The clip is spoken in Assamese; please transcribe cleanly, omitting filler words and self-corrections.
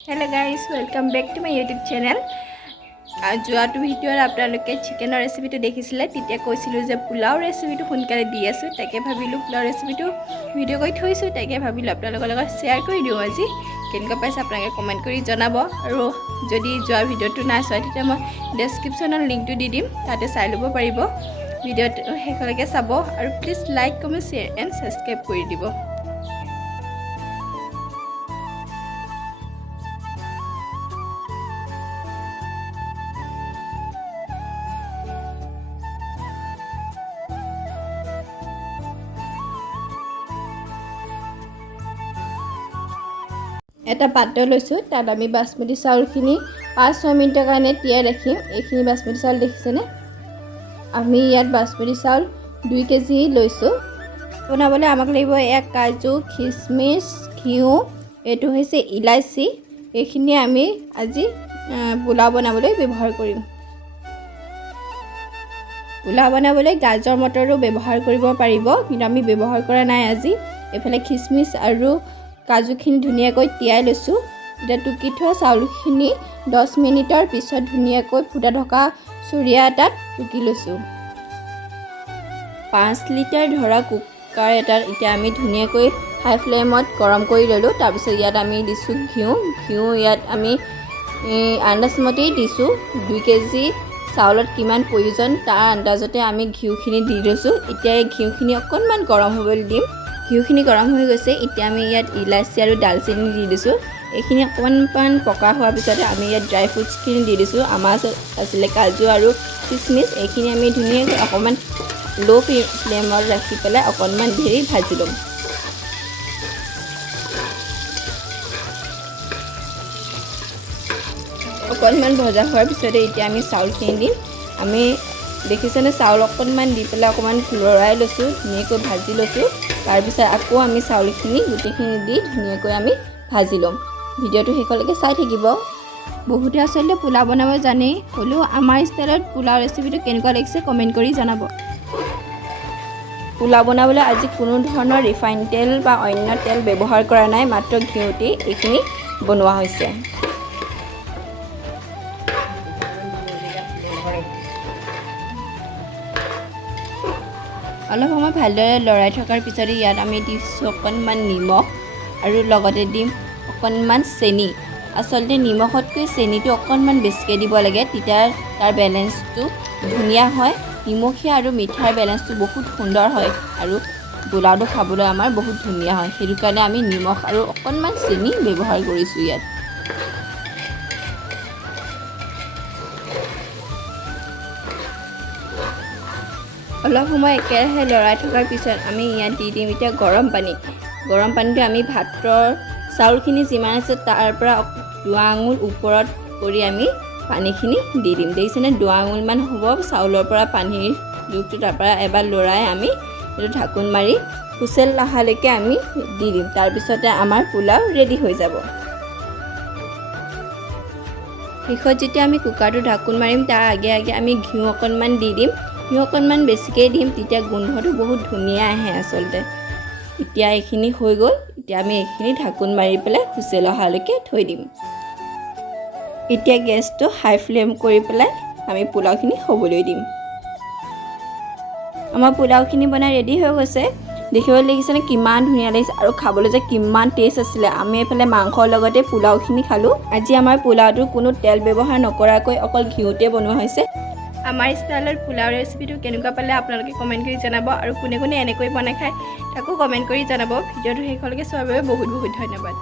Hello guys, welcome back to my YouTube channel. যোৱাটো ভিডিঅ'ত আপোনালোকে চিকেনৰ ৰেচিপিটো দেখিছিলে তেতিয়া কৈছিলোঁ যে পোলাও ৰেচিপিটো সোনকালে দি আছোঁ তাকে ভাবিলোঁ পোলাও ৰেচিপিটো ভিডিঅ' কৰি থৈছোঁ তাকে ভাবিলোঁ আপোনালোকৰ লগত শ্বেয়াৰ কৰি দিওঁ আজি কেনেকুৱা পাইছে আপোনালোকে কমেণ্ট কৰি জনাব আৰু যদি যোৱা ভিডিঅ'টো নাই চোৱা তেতিয়া মই ডেছক্ৰিপশ্যনত লিংকটো দি দিম তাতে চাই ল'ব পাৰিব ভিডিঅ'টো শেষলৈকে চাব আৰু please like comment share and subscribe কৰি দিব এটা পাত্ৰ লৈছোঁ তাত আমি বাসমতি চাউলখিনি 5-6 মিনিটৰ কাৰণে তিয়াই ৰাখিম এইখিনি বাসমতি চাউল দেখিছেনে আমি ইয়াত বাসমতি চাউল 2 কেজি লৈছোঁ বনাবলৈ আমাক লাগিব এক কাজু খিচমিচ ঘিউ এইটো হৈছে ইলাচি এইখিনি আমি আজি পোলাও বনাবলৈ ব্যৱহাৰ কৰিম পোলাও বনাবলৈ গাজৰ মটৰো ব্যৱহাৰ কৰিব পাৰিব কিন্তু আমি ব্যৱহাৰ কৰা নাই আজি এফালে খিচমিচ আৰু কাজুখিনি ধুনীয়াকৈ তিয়াই লৈছোঁ এতিয়া টুকি থোৱা চাউলখিনি 10 মিনিটৰ পিছত ধুনীয়াকৈ ফুটা থকা চুৰিয়া এটাত টুকি লৈছোঁ 5 লিটাৰ ধৰা কুকাৰ এটাত এতিয়া আমি ধুনীয়াকৈ হাই ফ্লেমত গৰম কৰি ল'লোঁ তাৰপিছত ইয়াত আমি দিছোঁ ঘিউ ইয়াত আমি আন্দাজমতেই দিছোঁ 2 কেজি চাউলত কিমান প্ৰয়োজন তাৰ আন্দাজতে আমি ঘিউখিনি দি লৈছোঁ এতিয়া এই ঘিউখিনি অকণমান গৰম হ'বলৈ দিম ঘিউখিনি গৰম হৈ গৈছে এতিয়া আমি ইয়াত ইলাচি আৰু ডালচেনি দি দিছোঁ এইখিনি অকণমান পকা হোৱাৰ পিছতে আমি ইয়াত ড্ৰাই ফ্ৰুটছখিনি দি দিছোঁ আমাৰ আছিলে কাজু আৰু কিচমিচ এইখিনি আমি ধুনীয়াকৈ অকণমান ল' ফ্লেমত ৰাখি পেলাই অকণমান দেৰি ভাজি ল'ম অকণমান ভজা হোৱাৰ পিছতে এতিয়া আমি চাউলখিনি দিম আমি দেখিছেনে চাউল অকণমান দি পেলাই অকণমান লৰাই লৈছোঁ ধুনীয়াকৈ ভাজি লৈছোঁ তাৰপিছত আকৌ আমি চাউলখিনি গোটেইখিনি দি ধুনীয়াকৈ আমি ভাজি ল'ম ভিডিঅ'টো শেষলৈকে চাই থাকিব বহুতে আচলতে পোলাও বনাব জানেই হ'লেও আমাৰ ষ্টাইলত পোলাও ৰেচিপিটো কেনেকুৱা লাগিছে কমেণ্ট কৰি জনাব পোলাও বনাবলৈ আজি কোনো ধৰণৰ ৰিফাইন তেল বা অন্য তেল ব্যৱহাৰ কৰা নাই মাত্ৰ ঘিউতেই এইখিনি বনোৱা হৈছে অলপ সময় ভালদৰে লৰাই থকাৰ পিছতে ইয়াত আমি দিছোঁ অকণমান নিমখ আৰু লগতে দিম অকণমান চেনি আচলতে নিমখতকৈ চেনিটো অকণমান বেছিকৈ দিব লাগে তেতিয়া তাৰ বেলেঞ্চটো ধুনীয়া হয় নিমখীয়া আৰু মিঠাৰ বেলেঞ্চটো বহুত সুন্দৰ হয় আৰু পোলাওটো খাবলৈ আমাৰ বহুত ধুনীয়া হয় সেইটো কাৰণে আমি নিমখ আৰু অকণমান চেনি ব্যৱহাৰ কৰিছোঁ ইয়াত অলপ সময় একেৰাহে লৰাই থকাৰ পিছত আমি ইয়াত দি দিম এতিয়া গৰম পানীটো আমি ভাতৰ চাউলখিনি যিমান আছে তাৰ পৰা 2 আঙুল ওপৰত কৰি আমি পানীখিনি দি দিম দেখিছেনে 2 আঙুলমান হ'ব চাউলৰ পৰা পানীৰ জোখটো তাৰ পৰা এবাৰ লৰাই আমি এইটো ঢাকোন মাৰি হুচেল অহালৈকে আমি দি দিম তাৰপিছতে আমাৰ পোলাও ৰেডি হৈ যাব শেষত যেতিয়া আমি কুকাৰটো ঢাকোন মাৰিম তাৰ আগে আমি ঘিউ অকণমান দি দিম ঘিউ অকণমান বেছিকৈ দিম তেতিয়া গোন্ধটো বহুত ধুনীয়া আহে আচলতে এতিয়া এইখিনি হৈ গ'ল এতিয়া আমি এইখিনি ঢাকোন মাৰি পেলাই হুচেল অহালৈকে থৈ দিম এতিয়া গেছটো হাই ফ্লেম কৰি পেলাই আমি পোলাওখিনি হ'বলৈ দিম আমাৰ পোলাওখিনি বনাই ৰেডি হৈ গৈছে দেখিবলৈ লাগিছেনে কিমান ধুনীয়া লাগিছে আৰু খাবলৈ যে কিমান টেষ্ট আছিলে আমি এইফালে মাংসৰ লগতে পোলাওখিনি খালোঁ আজি আমাৰ পোলাওটো কোনো তেল ব্যৱহাৰ নকৰাকৈ অকল ঘিউতে বনোৱা হৈছে আমাৰ ষ্টাইলৰ পোলাও ৰেচিপিটো কেনেকুৱা পালে আপোনালোকে কমেণ্ট কৰি জনাব আৰু কোনে এনেকৈ বনাই খায় তাকো কমেণ্ট কৰি জনাব ভিডিঅ'টো শেষলৈকে চোৱাৰ বাবে বহুত ধন্যবাদ